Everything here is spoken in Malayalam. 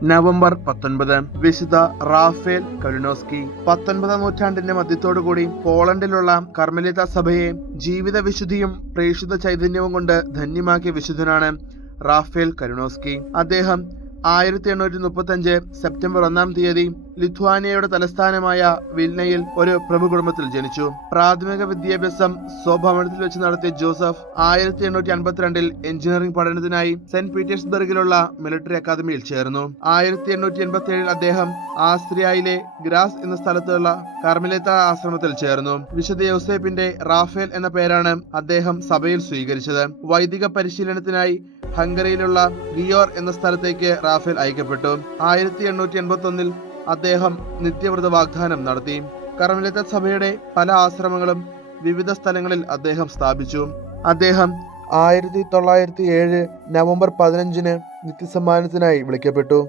നവംബർ പത്തൊൻപത്. വിശുദ്ധ റാഫേൽ കരുണോസ്കി. പത്തൊൻപതാം നൂറ്റാണ്ടിന്റെ മധ്യത്തോടുകൂടി പോളണ്ടിലുള്ള കർമ്മലിത സഭയെ ജീവിത വിശുദ്ധിയും പ്രേക്ഷിത ചൈതന്യവും കൊണ്ട് ധന്യമാക്കിയ വിശുദ്ധനാണ് റാഫേൽ കരുണോസ്കി. അദ്ദേഹം ആയിരത്തി എണ്ണൂറ്റി മുപ്പത്തി അഞ്ച് സെപ്റ്റംബർ ഒന്നാം തീയതി ലിത്വാനിയയുടെ തലസ്ഥാനമായ വിൽനയിൽ ഒരു പ്രഭു കുടുംബത്തിൽ ജനിച്ചു. പ്രാഥമിക വിദ്യാഭ്യാസം സ്വഭവനത്തിൽ വെച്ച് നടത്തിയ ജോസഫ് ആയിരത്തി എണ്ണൂറ്റി അൻപത്തിരണ്ടിൽ എഞ്ചിനീയറിംഗ് പഠനത്തിനായി സെന്റ് പീറ്റേഴ്സ്ബർഗിലുള്ള മിലിറ്ററി അക്കാദമിയിൽ ചേർന്നു. ആയിരത്തി എണ്ണൂറ്റി എൺപത്തി ഏഴിൽ അദ്ദേഹം ആസ്ത്രിയയിലെ ഗ്രാസ് എന്ന സ്ഥലത്തുള്ള കർമ്മലേത്ത ആശ്രമത്തിൽ ചേർന്നു. വിശുദ്ധ യോസേപ്പിന്റെ റാഫേൽ എന്ന പേരാണ് അദ്ദേഹം സഭയിൽ സ്വീകരിച്ചത്. വൈദിക പരിശീലനത്തിനായി ഹംഗറിയിലുള്ള ഗിയോർ എന്ന സ്ഥലത്തേക്ക് റാഫേൽ അയക്കപ്പെട്ടു. ആയിരത്തി എണ്ണൂറ്റി എൺപത്തി ഒന്നിൽ അദ്ദേഹം നിത്യവ്രത വാഗ്ദാനം നടത്തി. കർമ്മലിത സഭയുടെ പല ആശ്രമങ്ങളും വിവിധ സ്ഥലങ്ങളിൽ അദ്ദേഹം സ്ഥാപിച്ചു. അദ്ദേഹം ആയിരത്തി തൊള്ളായിരത്തി ഏഴ് നവംബർ പതിനഞ്ചിന് നിത്യസമ്മാനത്തിനായി വിളിക്കപ്പെട്ടു.